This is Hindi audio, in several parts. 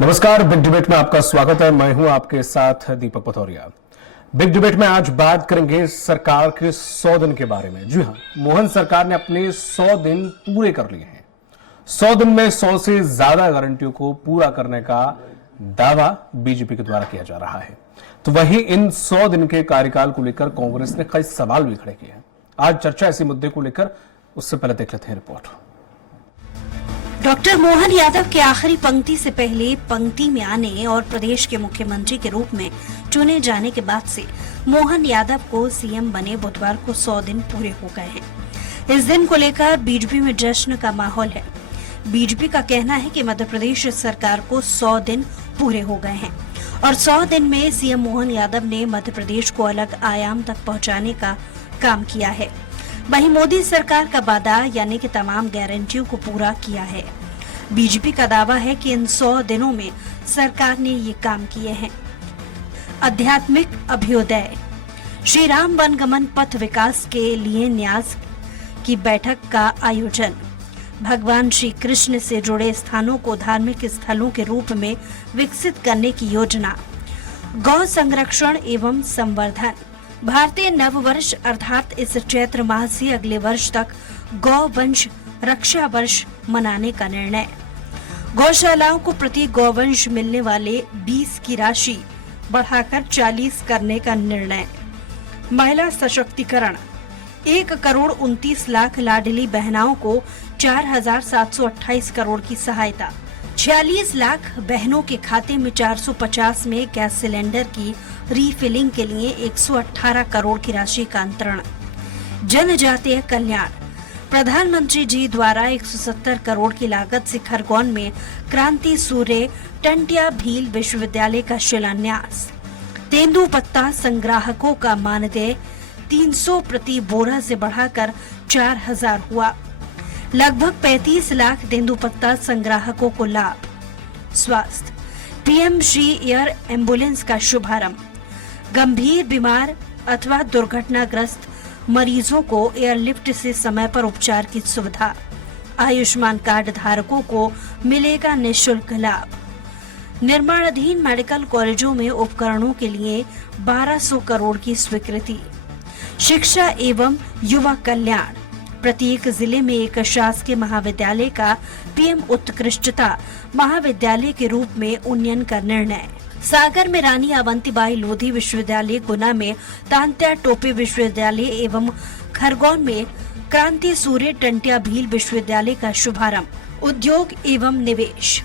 नमस्कार, बिग डिबेट में आपका स्वागत है। मैं हूं आपके साथ दीपक पथौरिया। बिग डिबेट में आज बात करेंगे सरकार के 100 दिन के बारे में। जी हां, मोहन सरकार ने अपने 100 दिन पूरे कर लिए हैं। 100 दिन में 100 से ज्यादा गारंटियों को पूरा करने का दावा बीजेपी के द्वारा किया जा रहा है। तो वहीं इन 100 दिन के कार्यकाल को लेकर कांग्रेस ने कई सवाल भी खड़े किए हैं। आज चर्चा इसी मुद्दे को लेकर, उससे पहले देख लेते हैं रिपोर्ट। डॉक्टर मोहन यादव के आखिरी पंक्ति से पहले पंक्ति में आने और प्रदेश के मुख्यमंत्री के रूप में चुने जाने के बाद से मोहन यादव को सीएम बने बुधवार को 100 दिन पूरे हो गए हैं। इस दिन को लेकर बीजेपी में जश्न का माहौल है। बीजेपी का कहना है कि मध्य प्रदेश सरकार को 100 दिन पूरे हो गए हैं और 100 दिन में सीएम मोहन यादव ने मध्य प्रदेश को अलग आयाम तक पहुँचाने का काम किया है। वहीं मोदी सरकार का वादा यानी कि तमाम गारंटियों को पूरा किया है। बीजेपी का दावा है कि इन 100 दिनों में सरकार ने ये काम किए हैं। आध्यात्मिक अभ्युदय, श्री राम वनगमन पथ विकास के लिए न्यास की बैठक का आयोजन, भगवान श्री कृष्ण से जुड़े स्थानों को धार्मिक स्थलों के रूप में विकसित करने की योजना, गौ संरक्षण एवं संवर्धन, भारतीय नववर्ष अर्थात इस चैत्र माह से अगले वर्ष तक गौ वंश रक्षा वर्ष मनाने का निर्णय, गौशालाओं को प्रति गौवंश मिलने वाले 20 की राशि बढ़ाकर 40 करने का निर्णय, महिला सशक्तिकरण, 1,29,00,000 लाडली बहनाओं को 4,728 करोड़ की सहायता, 46 लाख बहनों के खाते में 450 में गैस सिलेंडर की रीफिलिंग के लिए 118 करोड़ की राशि का अंतरण, जनजातीय कल्याण, प्रधानमंत्री जी द्वारा 170 करोड़ की लागत से खरगोन में क्रांति सूर्य टंटिया भील विश्वविद्यालय का शिलान्यास, तेंदुपत्ता संग्राहकों का मानदेय 300 प्रति बोरा से बढ़ाकर 4,000 हुआ, लगभग 35 लाख तेंदुपत्ता संग्राहकों को लाभ, स्वास्थ्य, पीएम श्री एयर एम्बुलेंस का शुभारंभ, गंभीर बीमार अथवा दुर्घटनाग्रस्त मरीजों को एयरलिफ्ट से समय पर उपचार की सुविधा, आयुष्मान कार्ड धारकों को मिलेगा निःशुल्क लाभ, निर्माणाधीन मेडिकल कॉलेजों में उपकरणों के लिए 1200 करोड़ की स्वीकृति, शिक्षा एवं युवा कल्याण, प्रत्येक जिले में एक शासकीय महाविद्यालय का पीएम उत्कृष्टता महाविद्यालय के रूप में उन्नयन का निर्णय, सागर में रानी अवंतीबाई लोधी विश्वविद्यालय, गुना में तांत्या टोपे विश्वविद्यालय एवं खरगोन में क्रांति सूर्य टंटिया भील विश्वविद्यालय का शुभारंभ, उद्योग एवं निवेश,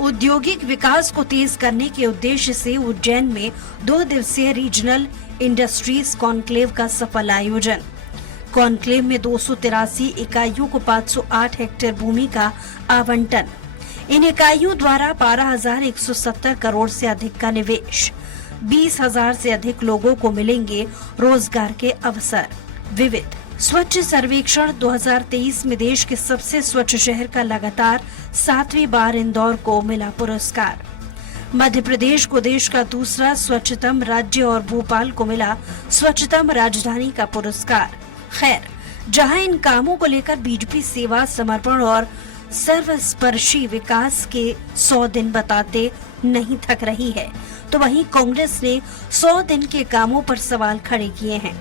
औद्योगिक विकास को तेज करने के उद्देश्य से उज्जैन में 2 दिवसीय रीजनल इंडस्ट्रीज कॉन्क्लेव का सफल आयोजन, कॉन्क्लेव में 283 इकाइयों को 508 हेक्टेयर भूमि का आवंटन, इन इकाइयों द्वारा 12,170 करोड़ से अधिक का निवेश, 20,000 से अधिक लोगों को मिलेंगे रोजगार के अवसर, विविध, स्वच्छ सर्वेक्षण 2023 में देश के सबसे स्वच्छ शहर का लगातार 7वीं बार इंदौर को मिला पुरस्कार, मध्य प्रदेश को देश का दूसरा स्वच्छतम राज्य और भोपाल को मिला स्वच्छतम राजधानी का पुरस्कार। खैर, जहां इन कामों को लेकर बीजेपी सेवा, समर्पण और सर्वस्पर्शी विकास के 100 दिन बताते नहीं थक रही है, तो वहीं कांग्रेस ने 100 दिन के कामों पर सवाल खड़े किए हैं।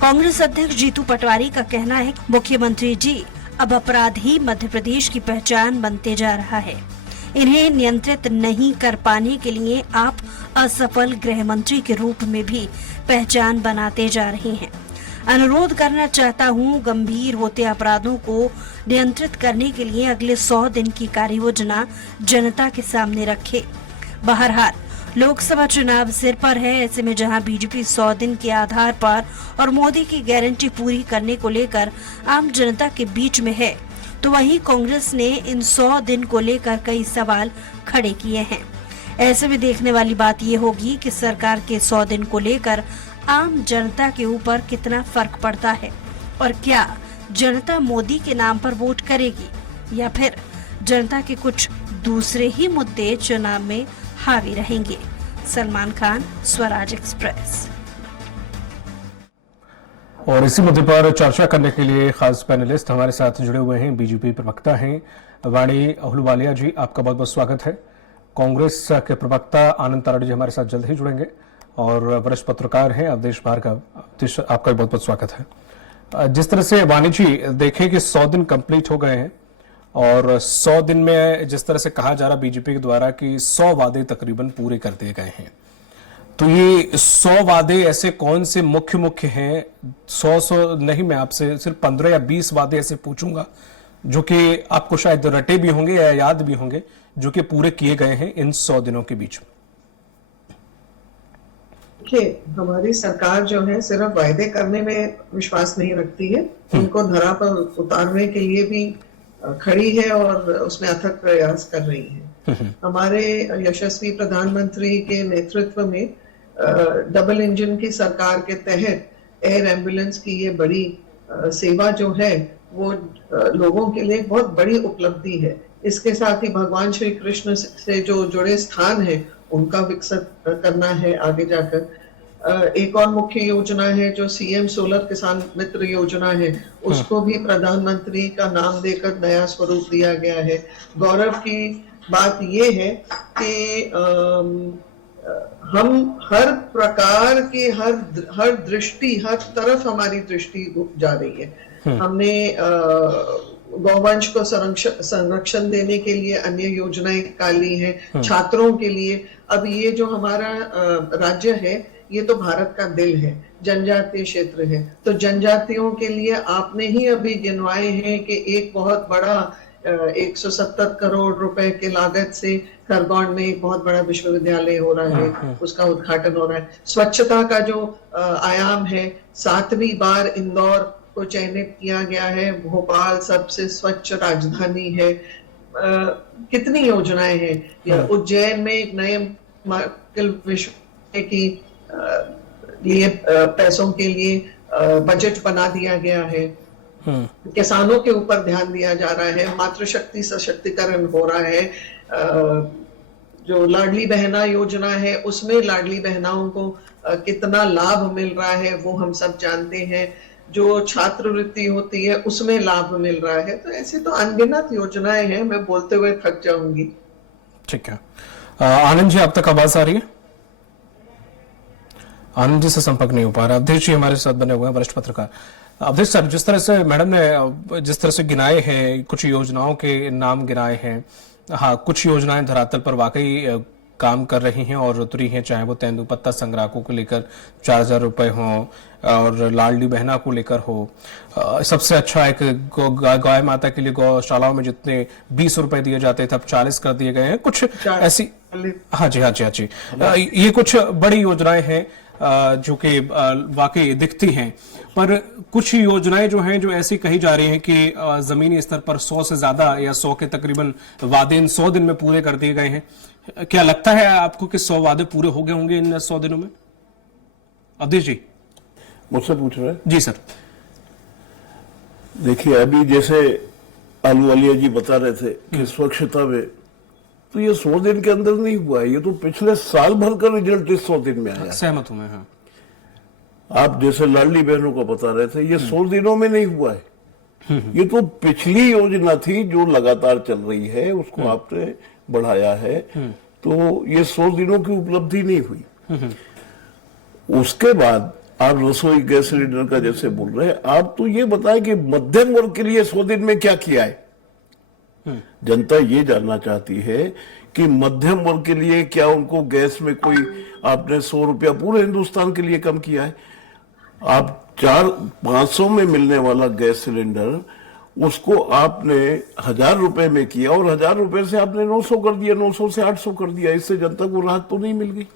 कांग्रेस अध्यक्ष जीतू पटवारी का कहना है कि मुख्यमंत्री जी अब अपराधी मध्य प्रदेश की पहचान बनते जा रहा है। इन्हें नियंत्रित नहीं कर पाने के लिए आप असफल गृह मंत्री के रूप में भी पहचान बनाते जा रहे हैं। अनुरोध करना चाहता हूं, गंभीर होते अपराधों को नियंत्रित करने के लिए अगले 100 दिन की कार्य योजना जनता के सामने रखे। बहरहाल, लोकसभा चुनाव सिर पर है। ऐसे में जहां बीजेपी 100 दिन के आधार पर और मोदी की गारंटी पूरी करने को लेकर आम जनता के बीच में है, तो वहीं कांग्रेस ने इन 100 दिन को लेकर कई सवाल खड़े किए हैं। ऐसे में देखने वाली बात ये होगी कि सरकार के 100 दिन को लेकर आम जनता के ऊपर कितना फर्क पड़ता है और क्या जनता मोदी के नाम पर वोट करेगी या फिर जनता के कुछ दूसरे ही मुद्दे चुनाव में हावी रहेंगे। सलमान खान, स्वराज एक्सप्रेस। और इसी मुद्दे पर चर्चा करने के लिए खास पैनलिस्ट हमारे साथ जुड़े हुए हैं। बीजेपी प्रवक्ता हैं वाणी अहलुवालिया जी, आपका बहुत बहुत स्वागत है। कांग्रेस के प्रवक्ता आनंद ताराड़ी जी हमारे साथ जल्द ही जुड़ेंगे और वरिष्ठ पत्रकार हैं अवधेश भार्गव। अवधेश, आपका बहुत बहुत स्वागत है। जिस तरह से वाणी जी देखें कि 100 दिन कंप्लीट हो गए हैं और 100 दिन में जिस तरह से कहा जा रहा बीजेपी के द्वारा कि 100 वादे तकरीबन पूरे कर दिए गए हैं, तो ये 100 वादे ऐसे कौन से मुख्य हैं? 100 नहीं, मैं आपसे सिर्फ 15 या 20 वादे ऐसे पूछूंगा जो कि आपको शायद रटे भी होंगे या याद भी होंगे, जो कि पूरे किए गए हैं इन 100 दिनों के बीच में। देखिए, हमारी सरकार जो है सिर्फ वायदे करने में विश्वास नहीं रखती है, उनको धरा पर उतारने के लिए भी खड़ी है और उसमें अथक प्रयास कर रही है। हमारे यशस्वी प्रधानमंत्री के नेतृत्व में डबल इंजन की सरकार के तहत एयर एम्बुलेंस की ये बड़ी सेवा जो है वो लोगों के लिए बहुत बड़ी उपलब्धि है। इसके साथ ही भगवान श्री कृष्ण से जो जुड़े स्थान है उनका विकसित करना है आगे जाकर। एक और मुख्य योजना है जो सीएम सोलर किसान मित्र योजना है, उसको भी प्रधानमंत्री का नाम देकर नया स्वरूप दिया गया है। गौरव की बात ये है कि हम हर प्रकार की हर दृष्टि, हर तरफ हमारी दृष्टि जा रही है। हमने गौवंश को संरक्षण देने के लिए अन्य योजनाएं निकाली हैं, छात्रों के लिए। अब ये जो हमारा राज्य है ये तो भारत का दिल है, जनजातीय क्षेत्र है, तो जनजातियों के लिए आपने ही अभी गिनवाए हैं कि एक बहुत बड़ा 170 करोड़ रुपए के लागत से खरगोन में एक बहुत बड़ा विश्वविद्यालय हो रहा है, उसका उद्घाटन हो रहा है। स्वच्छता का जो आयाम है, 7वीं बार इंदौर को चयनित किया गया है, भोपाल सबसे स्वच्छ राजधानी है। कितनी योजनाएं हैं। उज्जैन में एक नए विश्वविद्यालय की लिए पैसों के लिए बजट बना दिया गया है। किसानों के ऊपर ध्यान दिया जा रहा है, मातृशक्ति सशक्तिकरण हो रहा है। जो लाडली बहना योजना है उसमें लाडली बहनाओं को कितना लाभ मिल रहा है वो हम सब जानते हैं। जो छात्रवृत्ति होती है उसमें लाभ मिल रहा है। तो ऐसे तो अनगिनत योजनाएं हैं, मैं बोलते हुए थक जाऊंगी। ठीक है, आनंद जी आप तक आवाज आ रही है? आनंद जी से संपर्क नहीं हो पा रहा। अवधेश जी हमारे साथ बने हुए हैं, वरिष्ठ पत्रकार। अवधेश सर, जिस तरह से मैडम ने जिस तरह से गिनाए हैं, कुछ योजनाओं के नाम गिनाए हैं, हाँ कुछ योजनाएं धरातल पर वाकई काम कर रही हैं और उतरी हैं, चाहे वो तेंदुपत्ता संग्राहकों को लेकर 4000 रुपए हों और लाडली बहना को लेकर हो। सबसे अच्छा एक गाय माता के लिए गौशालाओं में जितने 20 रुपए दिए जाते थे अब 40 कर दिए गए हैं। कुछ ऐसी, हाँ जी हाँ जी हाँ जी, ये कुछ बड़ी योजनाएं हैं जो कि वाकई दिखती हैं, पर कुछ योजनाएं जो हैं जो ऐसी कही जा रही हैं कि जमीनी स्तर पर 100 से ज्यादा या 100 के तकरीबन वादे इन 100 दिन में पूरे कर दिए गए हैं। क्या लगता है आपको कि 100 वादे पूरे हो गए होंगे इन 100 दिनों में? अवधेश जी मुझसे पूछ रहे हैं? जी सर। देखिए, अभी जैसे आलूवालिया जी बता रहे थे कि स्वच्छता में, तो ये 100 दिन के अंदर नहीं हुआ है, ये तो पिछले साल भर का रिजल्ट इस 100 दिन में आया। सहमत हूं मैं। हाँ, आप जैसे लाडली बहनों को बता रहे थे, ये 100 दिनों में नहीं हुआ है। ये तो पिछली योजना थी जो लगातार चल रही है, उसको आपने बढ़ाया है, तो ये 100 दिनों की उपलब्धि नहीं हुई। उसके बाद आप रसोई गैस सिलेंडर का जैसे बोल रहे हैं, आप तो ये बताएं कि मध्यम वर्ग के लिए 100 दिन में क्या किया है। जनता ये जानना चाहती है कि मध्यम वर्ग के लिए क्या उनको गैस में कोई आपने 100 रुपया पूरे हिंदुस्तान के लिए कम किया है। आप 400-500 में मिलने वाला गैस सिलेंडर उसको आपने 1000 रुपए में किया और 1000 रुपए से आपने 900 कर दिया, 900 से 800 कर दिया। इससे जनता को राहत तो नहीं मिल गई।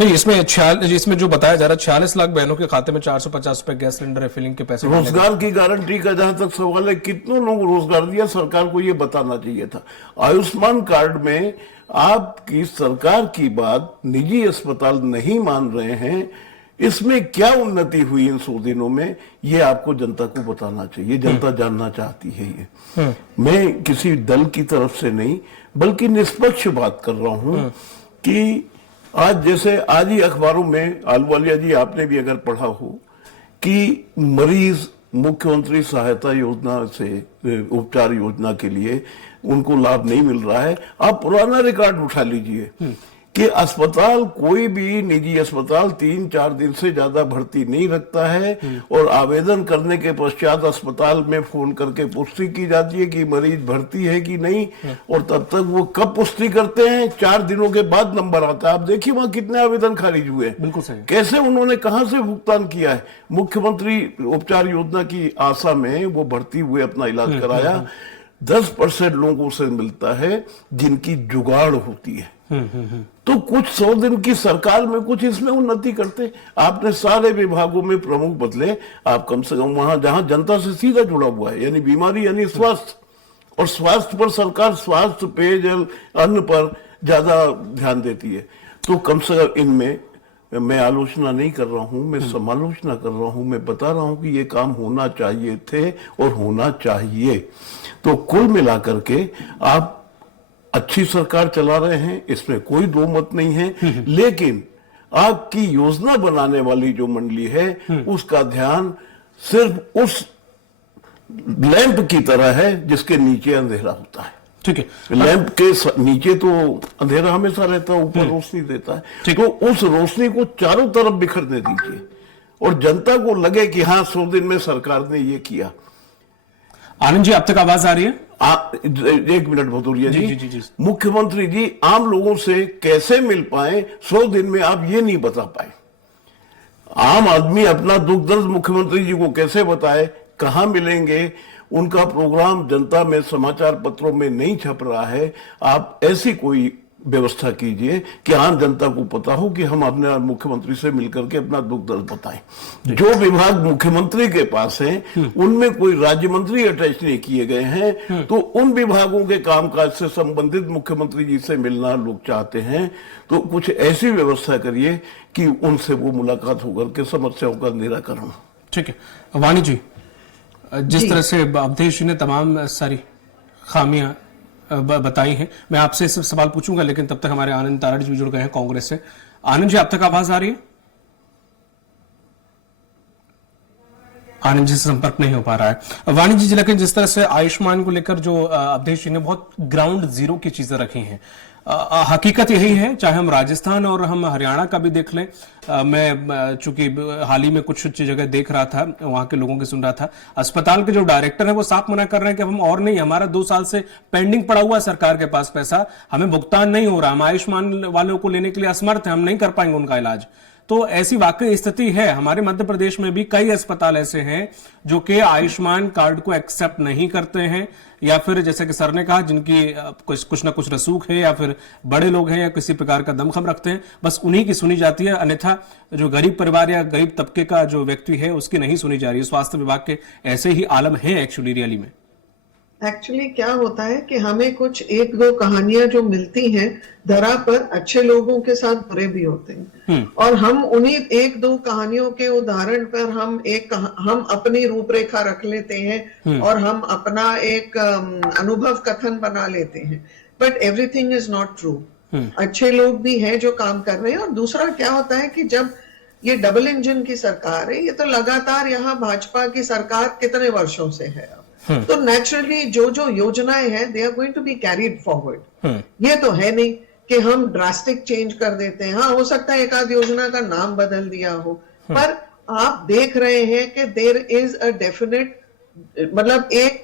नहीं, इसमें जो बताया जा रहा है 46 लाख बहनों के खाते में 450 रुपए गैस सिलेंडर रिफिलिंग के पैसे। रोजगार की गारंटी का जहां तक सवाल है, कितनों लोग रोजगार दिया, सरकार को यह बताना चाहिए था। आयुष्मान कार्ड में आपकी सरकार की बात निजी अस्पताल नहीं मान रहे हैं, इसमें क्या उन्नति हुई इन 100 दिनों में, ये आपको जनता को बताना चाहिए। जनता जानना चाहती है ये। मैं किसी दल की तरफ से नहीं बल्कि निष्पक्ष बात कर रहा हूं कि आज जैसे आज ही अखबारों में, आलूवालिया जी आपने भी अगर पढ़ा हो कि मरीज मुख्यमंत्री सहायता योजना से उपचार योजना के लिए उनको लाभ नहीं मिल रहा है। आप पुराना रिकॉर्ड उठा लीजिए कि अस्पताल, कोई भी निजी अस्पताल 3-4 दिन से ज्यादा भर्ती नहीं रखता है और आवेदन करने के पश्चात अस्पताल में फोन करके पुष्टि की जाती है कि मरीज भर्ती है कि नहीं, और तब तक वो कब पुष्टि करते हैं, 4 दिनों के बाद नंबर आता है। आप देखिए वहां कितने आवेदन खारिज हुए। बिल्कुल सही। कैसे उन्होंने कहां से भुगतान किया है? मुख्यमंत्री उपचार योजना की आशा में वो भर्ती हुए, अपना इलाज कराया। 10% लोगों से मिलता है जिनकी जुगाड़ होती है। तो कुछ 100 दिन की सरकार में कुछ इसमें उन्नति करते। आपने सारे विभागों में प्रमुख बदले, आप कम से कम वहां जहां जनता से सीधा जुड़ा हुआ है, यानी बीमारी यानी स्वास्थ्य, और स्वास्थ्य पर सरकार स्वास्थ्य, पेयजल, अन्न पर ज्यादा ध्यान देती है। तो कम से कम इनमें मैं आलोचना नहीं कर रहा हूं, मैं समालोचना कर रहा हूं, मैं बता रहा हूं कि ये काम होना चाहिए थे और होना चाहिए। तो कुल मिलाकर के आप अच्छी सरकार चला रहे हैं, इसमें कोई दो मत नहीं है, लेकिन आपकी योजना बनाने वाली जो मंडली है उसका ध्यान सिर्फ उस लैंप की तरह है जिसके नीचे अंधेरा होता है। ठीक है, लैंप के नीचे तो अंधेरा हमेशा रहता है, ऊपर रोशनी देता है। तो उस रोशनी को चारों तरफ बिखरने दीजिए और जनता को लगे कि हाँ 100 दिन में सरकार ने ये किया। आनंद जी, आप तक आवाज आ रही है? एक मिनट भदौरिया जी, जी। मुख्यमंत्री जी आम लोगों से कैसे मिल पाए 100 दिन में, आप ये नहीं बता पाए। आम आदमी अपना दुख दर्द मुख्यमंत्री जी को कैसे बताए, कहां मिलेंगे? उनका प्रोग्राम जनता में समाचार पत्रों में नहीं छप रहा है। आप ऐसी कोई व्यवस्था कीजिए कि आम जनता को पता हो कि हम अपने मुख्यमंत्री से मिलकर के अपना दुख दर्द बताएं। जो विभाग मुख्यमंत्री के पास हैं उनमें कोई राज्य मंत्री अटैच नहीं किए गए हैं, तो उन विभागों के कामकाज से संबंधित मुख्यमंत्री जी से मिलना लोग चाहते हैं। तो कुछ ऐसी व्यवस्था करिए कि उनसे वो मुलाकात होकर के समस्याओं का निराकरण। ठीक है, वाणी जी, जिस तरह से अवधेश जी ने तमाम सारी खामियां बताई हैं, मैं आपसे सिर्फ सवाल पूछूंगा, लेकिन तब तक हमारे आनंद ताराड़ जी भी जुड़ गए हैं कांग्रेस से। आनंद जी, आप तक आवाज आ रही है? आनंद जी से संपर्क नहीं हो पा रहा है। वाणी जी, लेकिन जिस तरह से आयुष्मान को लेकर जो अवधेश जी ने बहुत ग्राउंड जीरो की चीजें रखी हैं, हकीकत यही है, चाहे हम राजस्थान और हम हरियाणा का भी देख लें। मैं चूंकि हाल ही में कुछ जगह देख रहा था, वहां के लोगों की सुन रहा था, अस्पताल के जो डायरेक्टर है वो साफ मना कर रहे हैं कि हम और नहीं, हमारा 2 साल से पेंडिंग पड़ा हुआ है सरकार के पास पैसा, हमें भुगतान नहीं हो रहा, हम आयुष्मान वालों को लेने के लिए असमर्थ हैं, हम नहीं कर पाएंगे उनका इलाज। तो ऐसी वाकई स्थिति है। हमारे मध्य प्रदेश में भी कई अस्पताल ऐसे हैं जो कि आयुष्मान कार्ड को एक्सेप्ट नहीं करते हैं, या फिर जैसे कि सर ने कहा जिनकी कुछ ना कुछ रसूख है, या फिर बड़े लोग हैं, या किसी प्रकार का दमखम रखते हैं, बस उन्हीं की सुनी जाती है, अन्यथा जो गरीब परिवार या गरीब तबके का जो व्यक्ति है उसकी नहीं सुनी जा रही है। स्वास्थ्य विभाग के ऐसे ही आलम है एक्चुअली रियली में। एक्चुअली क्या होता है कि हमें कुछ 1-2 कहानियां जो मिलती हैं धरा पर, अच्छे लोगों के साथ बुरे भी होते हैं, और हम उन्हीं 1-2 कहानियों के उदाहरण पर हम अपनी रूपरेखा रख लेते हैं और हम अपना एक अनुभव कथन बना लेते हैं। But everything is not true. अच्छे लोग भी हैं जो काम कर रहे हैं। और दूसरा क्या होता है कि जब ये डबल इंजन की सरकार है, ये तो लगातार यहाँ भाजपा की सरकार कितने वर्षों से है, तो नेचुरली जो योजनाएं हैं they are going to be carried forward. ये तो है नहीं कि हम ड्रास्टिक चेंज कर देते हैं। हाँ, हो सकता है एक आध योजना का नाम बदल दिया हो, पर आप देख रहे हैं कि देयर इज अ डेफिनेट, मतलब एक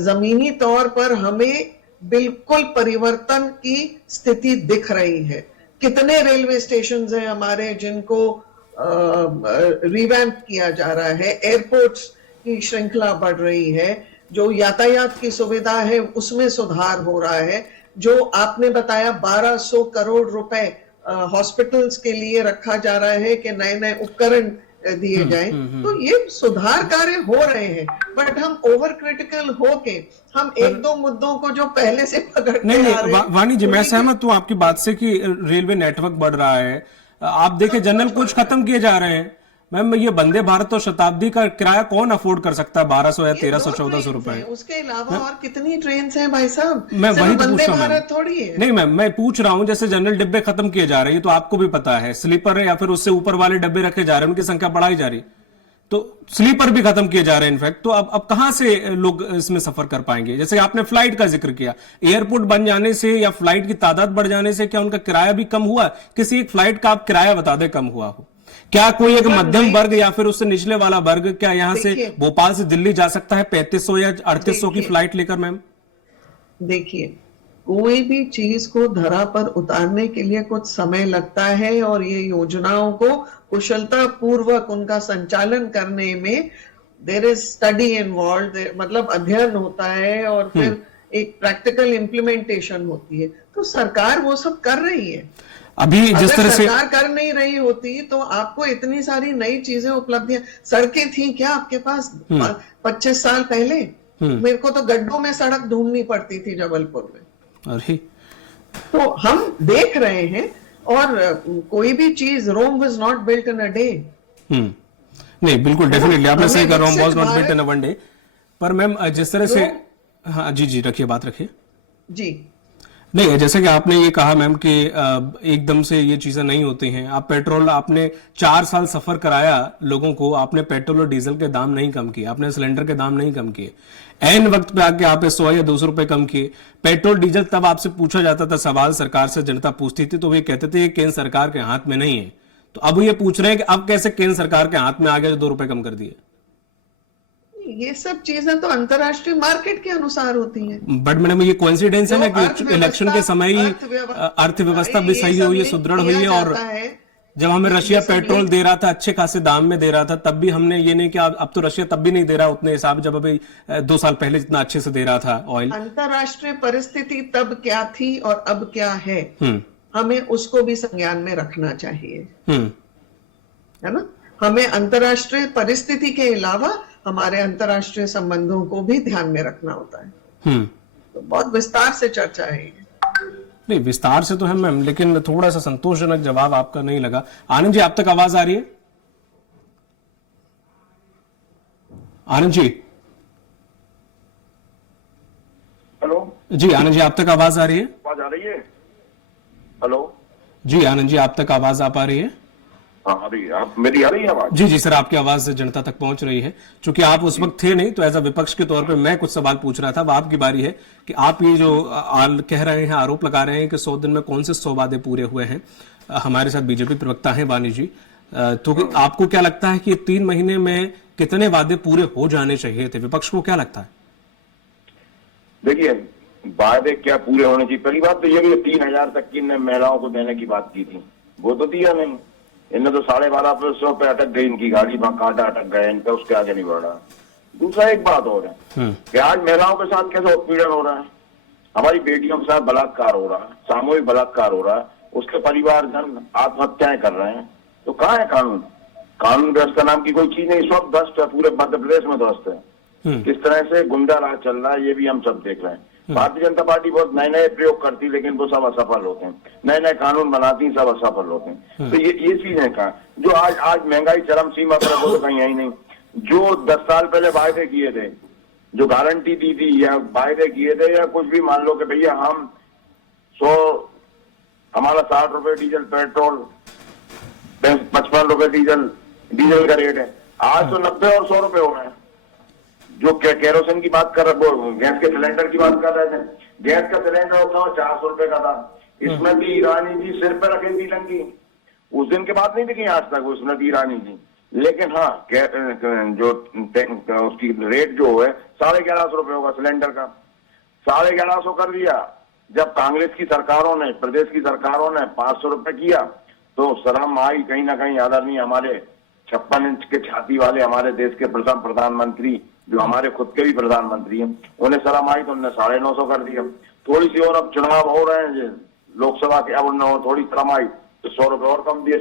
जमीनी तौर पर हमें बिल्कुल परिवर्तन की स्थिति दिख रही है। कितने रेलवे स्टेशन हैं हमारे जिनको रिवैम्प किया जा रहा है, एयरपोर्ट्स की श्रृंखला बढ़ रही है, जो यातायात की सुविधा है उसमें सुधार हो रहा है, जो आपने बताया 1200 करोड़ रुपए हॉस्पिटल्स के लिए रखा जा रहा है कि नए नए उपकरण दिए जाएं। तो ये सुधार कार्य हो रहे हैं, बट हम ओवर क्रिटिकल होके हम 1-2 मुद्दों को जो पहले से पकड़ते आ रहे हैं। वाणी जी, मैं सहमत हूं आपकी बात से कि रेलवे नेटवर्क बढ़ रहा है। आप देखें जनरल कोच खत्म किए जा रहे हैं। मैम, ये वंदे भारत और शताब्दी का किराया कौन अफोर्ड कर सकता है? 1200 या 1300-1400 रुपए। उसके अलावा और कितनी ट्रेन हैं भाई साहब? मैं वही तो पूछ रहा हूँ। थोड़ी है। नहीं मैम, मैं पूछ रहा हूँ, जैसे जनरल डिब्बे खत्म किए जा रहे हैं, तो आपको भी पता है, स्लीपर है या फिर उससे ऊपर वाले डब्बे रखे जा रहे हैं, उनकी संख्या बढ़ाई जा रही है। तो स्लीपर भी खत्म किए जा रहे हैं इनफैक्ट। तो अब कहां से लोग इसमें सफर कर पाएंगे? जैसे आपने फ्लाइट का जिक्र किया, एयरपोर्ट बन जाने से या फ्लाइट की तादाद बढ़ जाने से क्या उनका किराया भी कम हुआ? किसी एक फ्लाइट का आप किराया बता दें कम हुआ हो, क्या कोई एक मध्यम वर्ग या फिर उससे निचले वाला वर्ग क्या यहां से भोपाल से दिल्ली जा सकता है 3500 या 3800 की फ्लाइट लेकर? मैम देखिए, कोई भी चीज को धरा पर उतारने के लिए कुछ समय लगता है और ये योजनाओं को कुशलता पूर्वक उनका संचालन करने में देयर इज स्टडी इन्वॉल्व, मतलब अध्ययन होता है और फिर एक प्रैक्टिकल इम्प्लीमेंटेशन होती है। तो सरकार वो सब कर रही है। अभी जिस तरह से सरकार कर नहीं रही होती तो आपको इतनी सारी नई चीजें उपलब्धियां, सड़कें थी क्या आपके पास 25 साल पहले? मेरे को तो गड्ढों में सड़क ढूंढनी पड़ती थी जबलपुर में। अरे तो हम देख रहे हैं, और कोई भी चीज, Rome was not built in a day. नहीं, बिल्कुल डेफिनेटली आपने सही कहा, Rome was not built in a one day. पर मैम जिस तरह से, हाँ जी रखिए, बात रखिए जी। नहीं, जैसे कि आपने ये कहा मैम कि एकदम से ये चीजें नहीं होती हैं। आप पेट्रोल, आपने 4 साल सफर कराया लोगों को, आपने पेट्रोल और डीजल के दाम नहीं कम किए, आपने सिलेंडर के दाम नहीं कम किए, एन वक्त पे आके आपने 100 या 200 रुपए कम किए। पेट्रोल डीजल तब आपसे पूछा जाता था सवाल, सरकार से जनता पूछती थी तो वे कहते थे ये केंद्र सरकार के हाथ में नहीं है। तो अब ये पूछ रहे हैं कि अब कैसे केंद्र सरकार के हाथ में आ गया जो 2 रुपए कम कर दिए? ये सब चीजें तो अंतर्राष्ट्रीय मार्केट के अनुसार होती हैं। बट मैडम ये कोइंसिडेंस है ना कि इलेक्शन के समय ही अर्थव्यवस्था भी सही हुई है, सुदृढ़ हुई है। और जब हमें रशिया पेट्रोल दे रहा था अच्छे खासे दाम में दे रहा था, तब भी हमने ये नहीं कि अब तो रशिया तब भी नहीं दे रहा उतने हिसाब, जब अभी 2 साल पहले जितना अच्छे से दे रहा था ऑयल। अंतर्राष्ट्रीय परिस्थिति तब क्या थी और अब क्या है, हमें उसको भी संज्ञान में रखना चाहिए, है ना। हमें अंतर्राष्ट्रीय परिस्थिति के अलावा हमारे अंतर्राष्ट्रीय संबंधों को भी ध्यान में रखना होता है। तो बहुत विस्तार से चर्चा है। नहीं, विस्तार से तो है मैम, लेकिन थोड़ा सा संतोषजनक जवाब आपका नहीं लगा। आनंद जी, आप तक आवाज आ रही है? आनंद जी, हेलो जी आनंद जी, आप तक आवाज आ रही है? आवाज आ रही है? हेलो जी आनंद जी, आप तक आवाज आ पा रही है? हाँ आ रही है। आप मेरी आ रही है आवाज? जी सर, आपकी आवाज जनता तक पहुंच रही है। चूंकि आप उस वक्त थे नहीं, तो एज अ विपक्ष के तौर पे मैं कुछ सवाल पूछ रहा था। अब आपकी बारी है कि आप ये जो कह रहे हैं, आरोप लगा रहे हैं कि 100 दिन में कौन से 100 वादे पूरे हुए हैं। हमारे साथ बीजेपी प्रवक्ता है वानी जी, तो आपको क्या लगता है कि 3 महीने में कितने वादे पूरे हो जाने चाहिए थे? विपक्ष को क्या लगता है? देखिए, वादे क्या पूरे होने चाहिए? पहली बात तो ये भी 3000 तक की महिलाओं को देने की बात की थी, वो तो दिया नहीं। इनने तो 1250 पे अटक गई, इनकी गाड़ी कांटा अटक गया, इनका उसके आगे नहीं बढ़ रहा। दूसरा एक बात और है कि आज महिलाओं के साथ कैसे उत्पीड़न हो रहा है, हमारी बेटियों के साथ बलात्कार हो रहा है, सामूहिक बलात्कार हो रहा है, उसके परिवारजन आत्महत्याएं कर रहे हैं। तो कहाँ है कानून? कानून व्यवस्था नाम की कोई चीज नहीं, सब ध्वस्त है, पूरे मध्य प्रदेश में ध्वस्त है। किस तरह से गुंडा राज चल रहा है ये भी हम सब देख रहे हैं। भारतीय जनता पार्टी बहुत नए नए प्रयोग करती, लेकिन वो सब असफल होते हैं। नए नए कानून बनाती, सब असफल होते हैं। तो ये चीजें कहा जो आज महंगाई चरम सीमा पर है, वो तो कहीं है ही नहीं। जो 10 साल पहले वायदे किए थे, जो गारंटी दी थी या वायदे किए थे, या कुछ भी मान लो कि भैया हम 100 हमारा 60 रुपए डीजल पेट्रोल, 55 रुपए डीजल का रेट है, आज तो 90 और 100 रुपए हो रहे हैं। जो केरोसिन की बात कर रहे, वो गैस के सिलेंडर की बात कर रहे थे, गैस का सिलेंडर होता है 400 रुपए का था। इसमें भी ईरानी जी सिर पे रखे थी टंकी, उस दिन के बाद नहीं दिखी आज तक उसमें भी ईरानी जी। लेकिन हाँ, जो उसकी रेट जो है 1150 रुपए होगा सिलेंडर का, 1150 कर दिया। जब कांग्रेस की सरकारों ने, प्रदेश की सरकारों ने 500 रुपए किया, तो शर्म आई कहीं ना कहीं। आदरणीय हमारे 56 इंच के छाती वाले हमारे देश के प्रथम प्रधानमंत्री, जो हमारे खुद के भी प्रधानमंत्री हैं, उन्हें शर्म आई तो उन्होंने 950 कर दिया। थोड़ी सी और अब चुनाव हो रहे हैं लोकसभा के, अब उन्होंने थोड़ी शर्म आई तो 100 रुपए और कम दिए।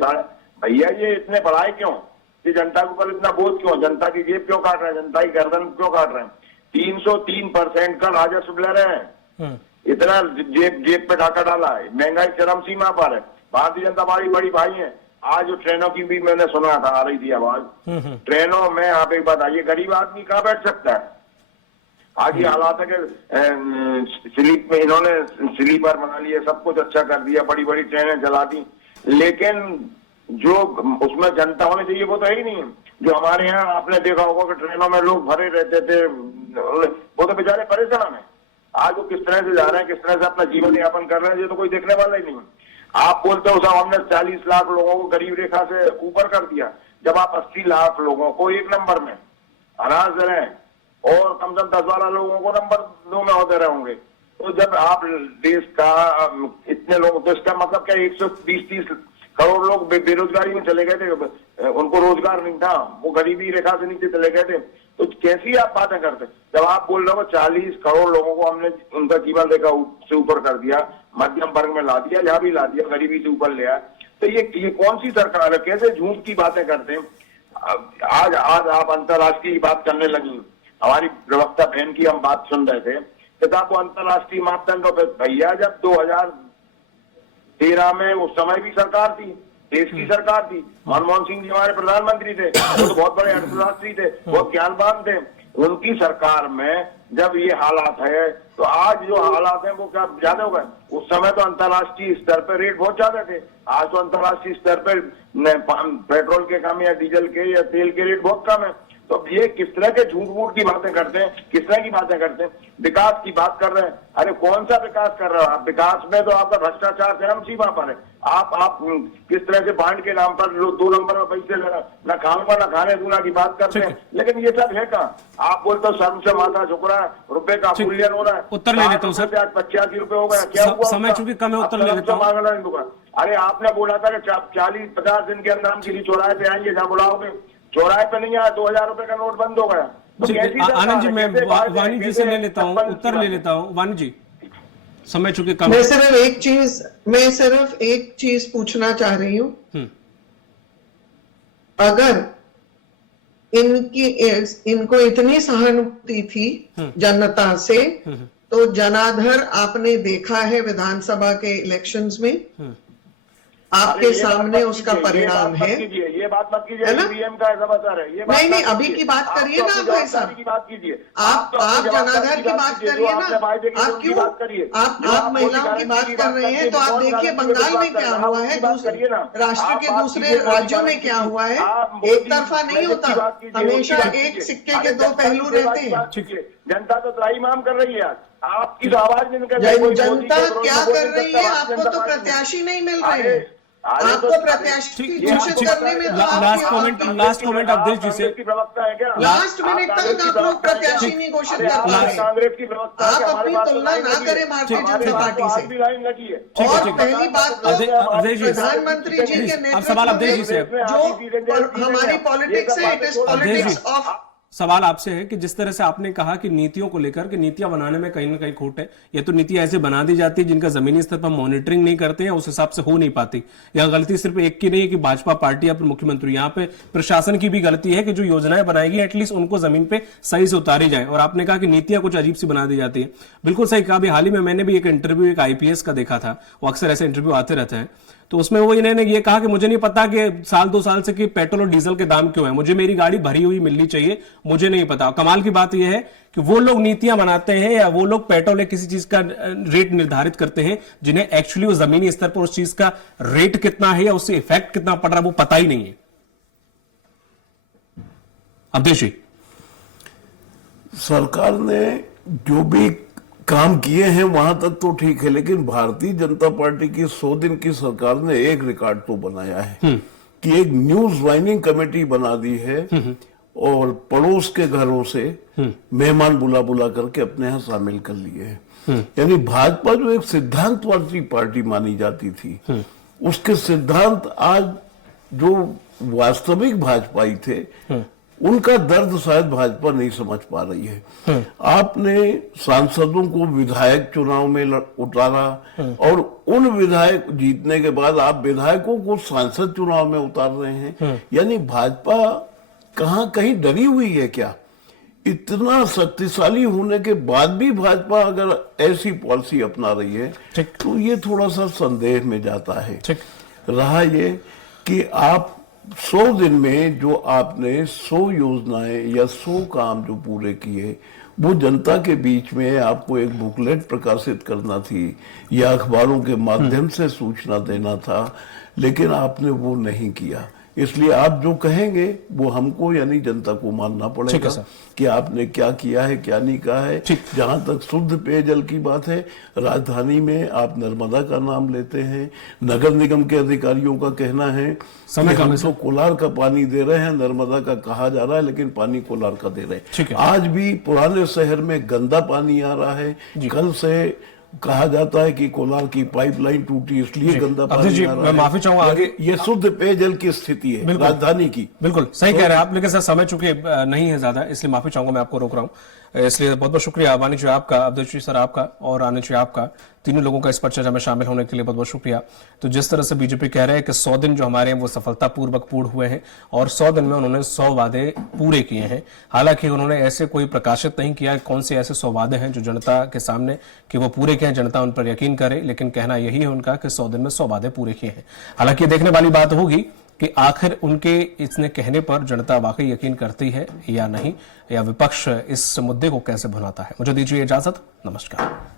भैया ये इतने बढ़ाए क्यों? ये जनता के ऊपर इतना बोझ क्यों? जनता की जेब क्यों काट रहे हैं? जनता की गर्दन क्यों काट रहे हैं? 303% का राजस्व ले रहे हैं, इतना जेब पे डाका डाला है। महंगाई चरम सीमा पर है। भारतीय जनता पार्टी बड़ी भाई है। आज जो ट्रेनों की भी मैंने सुना था, आ रही थी आवाज, ट्रेनों में आप एक बात आइए, गरीब आदमी कहाँ बैठ सकता है? आज ये हालात है कि स्लीप में इन्होंने स्लीपर बना लिए, सब कुछ अच्छा कर दिया, बड़ी बड़ी ट्रेनें चला दी, लेकिन जो उसमें जनता होनी चाहिए वो तो है ही नहीं है। जो हमारे यहाँ आपने देखा होगा कि ट्रेनों में लोग भरे रहते थे, वो तो बेचारे परेशान है। आज वो किस तरह से जा रहे हैं, किस तरह से अपना जीवन यापन कर रहे हैं, ये तो कोई देखने वाला ही नहीं है। आप बोलते हो साहब हमने 40 लाख लोगों को गरीब रेखा से ऊपर कर दिया, जब आप 80 लाख लोगों को एक नंबर में अनाज दे रहे हैं और कम से कम 10-12 लोगों को नंबर 2 में होते रहे होंगे, तो जब आप देश का इतने लोग, तो इसका मतलब क्या 120-30 करोड़ लोग बेरोजगारी में चले गए थे, उनको रोजगार नहीं था, वो गरीबी रेखा से नीचे चले गए थे। तो कैसी आप बातें करते? जब आप बोल रहे हो 40 करोड़ लोगों को हमने उनका जीवन रेखा से ऊपर कर दिया, मध्यम वर्ग में ला दिया, यहाँ भी ला दिया, गरीबी से ऊपर ले आया, तो ये कौन सी सरकार है? कैसे झूठ की बातें करते हैं? आज आप अंतर्राष्ट्रीय बात करने लगी। हमारी प्रवक्ता बहन की हम बात सुन रहे थे, किताब को अंतर्राष्ट्रीय मापदंडों पर, भैया जब 2013 में उस समय भी सरकार थी, देश की सरकार थी, मनमोहन सिंह जी हमारे प्रधानमंत्री थे, वो तो बहुत बड़े अर्थशास्त्री थे, बहुत ज्ञानवान थे। उनकी सरकार में जब ये हालात है, तो आज जो हालात हैं वो क्या ज्यादा हो गए? उस समय तो अंतर्राष्ट्रीय स्तर पर रेट बहुत ज्यादा थे, आज तो अंतर्राष्ट्रीय स्तर पर पेट्रोल के कम या डीजल के या तेल के रेट बहुत कम है। तो ये किस तरह के झूठ मूठ की बातें करते हैं, किस तरह की बातें करते हैं? विकास की बात कर रहे हैं, अरे कौन सा विकास कर रहे हो आप? विकास में तो आपका भ्रष्टाचार चरम सीमा पर है। आप किस तरह से बांड के नाम पर 2 नंबर में पैसे न खाऊंगा न खाने दूंगा की बात करते हैं, लेकिन ये सब है कहाँ? आप बोलते हो शर्म से माथा झुक रहा है, रुपए का मूल्यन हो रहा है। उत्तर ले लेता हूँ सर, आज 85 रुपए हो गया, क्या हुआ? समय चूंकि कम है, उत्तर ले लेता हूँ। अरे आपने बोला था कि 40-50 दिन के अंदर हम किसी चौराहे पे आएंगे, जहाँ बुलाओगे, चौराहे पे नहीं आया, 2000 रुपए का नोट बंद हो गया। तो आनंद जी, मैं वाणी जी से ले लेता हूँ, उत्तर ले लेता हूँ। वाणी जी, समय चूंकि कम, मैं सिर्फ एक चीज पूछना चाह रही हूँ। अगर इनको इतनी सहानुभूति थी जनता से, तो जनाधर आपने देखा है विधानसभा के इलेक्शंस में, आपके सामने उसका परिणाम है। ये बात मत कीजिए, ईवीएम का समाचार है ये। नहीं, अभी की बात करिए ना आप भाई साहब, की बात कीजिए, आप जनाधार की बात करिए ना। आप क्यों आप महिलाओं की बात कर रहे हैं? तो आप देखिए बंगाल में क्या हुआ है, राष्ट्र के दूसरे राज्यों में क्या हुआ है। एक तरफा नहीं होता, हमेशा एक सिक्के के 2 पहलू रहते हैं। जनता तो त्राहीमाम कर रही है, आपकी तो आवाज नहीं निकल रही। जनता क्या कर रही है? आपको तो प्रत्याशी नहीं मिल रहे हैं, आपको प्रत्याशी घोषित करने में तो लास्ट कमेंट अवधेश जी से, प्रवक्ता है क्या? लास्ट मिनट तक आप लोग प्रत्याशी नहीं घोषित कर पा रहे। कांग्रेस की प्रवक्ता, आप अपनी तुलना ना करें भारतीय जनता पार्टी से। लाइन लगी है। और पहली बात तो प्रधानमंत्री जी के नेतृत्व में जो हमारी पॉलिटिक्स है, इट इज पॉलिटिक्स ऑफ। सवाल आपसे है कि जिस तरह से आपने कहा कि नीतियों को लेकर कि नीतियां बनाने में कहीं ना कहीं खोट है, या तो नीतियां ऐसे बना दी जाती है जिनका जमीनी स्तर पर मॉनिटरिंग नहीं करते हैं, उस हिसाब से हो नहीं पाती, या गलती सिर्फ एक की नहीं है कि भाजपा पार्टी या फिर मुख्यमंत्री, यहाँ पे प्रशासन की भी गलती है कि जो योजनाएं बनाएगी एटलीस्ट उनको जमीन पे सही से उतारी जाए। और आपने कहा कि नीतियां कुछ अजीब सी बना दी जाती है, बिल्कुल सही कहा। हाल ही में मैंने भी एक इंटरव्यू एक IPS का देखा था, वो अक्सर ऐसे इंटरव्यू आते रहते हैं, तो उसमें वो इन्होंने ये कहा कि मुझे नहीं पता कि 1-2 साल से कि पेट्रोल और डीजल के दाम क्यों है, मुझे मेरी गाड़ी भरी हुई मिलनी चाहिए, मुझे नहीं पता। कमाल की बात यह है कि वो लोग नीतियां बनाते हैं या वो लोग पेट्रोल या किसी चीज का रेट निर्धारित करते हैं जिन्हें एक्चुअली वो जमीनी स्तर पर उस चीज का रेट कितना है या उससे इफेक्ट कितना पड़ रहा है वो पता ही नहीं है। अवधेश जी, सरकार ने जो भी काम किए हैं वहां तक तो ठीक है, लेकिन भारतीय जनता पार्टी की 100 दिन की सरकार ने एक रिकॉर्ड तो बनाया है कि एक न्यूज वाइनिंग कमेटी बना दी है और पड़ोस के घरों से मेहमान बुला करके अपने यहाँ शामिल कर लिए हैं। यानी भाजपा जो एक सिद्धांतवादी पार्टी मानी जाती थी, उसके सिद्धांत आज जो वास्तविक भाजपाई थे उनका दर्द शायद भाजपा नहीं समझ पा रही है। आपने सांसदों को विधायक चुनाव में उतारा और उन विधायक जीतने के बाद आप विधायकों को सांसद चुनाव में उतार रहे हैं। यानी भाजपा कहीं डरी हुई है क्या? इतना शक्तिशाली होने के बाद भी भाजपा अगर ऐसी पॉलिसी अपना रही है तो ये थोड़ा सा संदेह में जाता है। रहा ये कि आप 100 दिन में जो आपने 100 योजनाएं या 100 काम जो पूरे किए वो जनता के बीच में आपको एक बुकलेट प्रकाशित करना थी या अखबारों के माध्यम से सूचना देना था, लेकिन आपने वो नहीं किया। इसलिए आप जो कहेंगे वो हमको यानी जनता को मानना ठीक पड़ेगा है सर। कि आपने क्या किया है क्या नहीं कहा है। ठीक। जहां तक शुद्ध पेयजल की बात है, राजधानी में आप नर्मदा का नाम लेते हैं, नगर निगम के अधिकारियों का कहना है समय कि कम हम है तो कोलार का पानी दे रहे हैं, नर्मदा का कहा जा रहा है लेकिन पानी कोलार का दे रहे ठीक है। हैं। आज भी पुराने शहर में गंदा पानी आ रहा है। कल से कहा जाता है कि कोलार की पाइपलाइन टूटी इसलिए गंदा अवधेश पानी जी, आ रहा मैं है। माफी चाहूंगा आगे। ये शुद्ध पेयजल की स्थिति है बिल्कुल। राजधानी की। बिल्कुल सही कह रहे हैं आप, लेकिन सर समय चूंकि नहीं है ज्यादा, इसलिए माफी चाहूंगा, मैं आपको रोक रहा हूं। इसलिए बहुत बहुत शुक्रिया वानी जी आपका, अवधेश जी सर आपका और आनंद जी आपका, तीनों लोगों का इस पर चर्चा में शामिल होने के लिए बहुत बहुत शुक्रिया। तो जिस तरह से बीजेपी कह रहे हैं कि 100 दिन जो हमारे हैं वो सफलतापूर्वक पूर्ण हुए हैं और 100 दिन में उन्होंने 100 वादे पूरे किए हैं। हालांकि उन्होंने ऐसे कोई प्रकाशित नहीं किया कौन से ऐसे 100 वादे हैं जो जनता के सामने कि वो पूरे किए हैं, जनता उन पर यकीन करे, लेकिन कहना यही है उनका कि 100 दिन में 100 वादे पूरे किए हैं। हालांकि देखने वाली बात होगी कि आखिर उनके इतने कहने पर जनता वाकई यकीन करती है या नहीं, या विपक्ष इस मुद्दे को कैसे भुनाता है। मुझे दीजिए इजाजत, नमस्कार।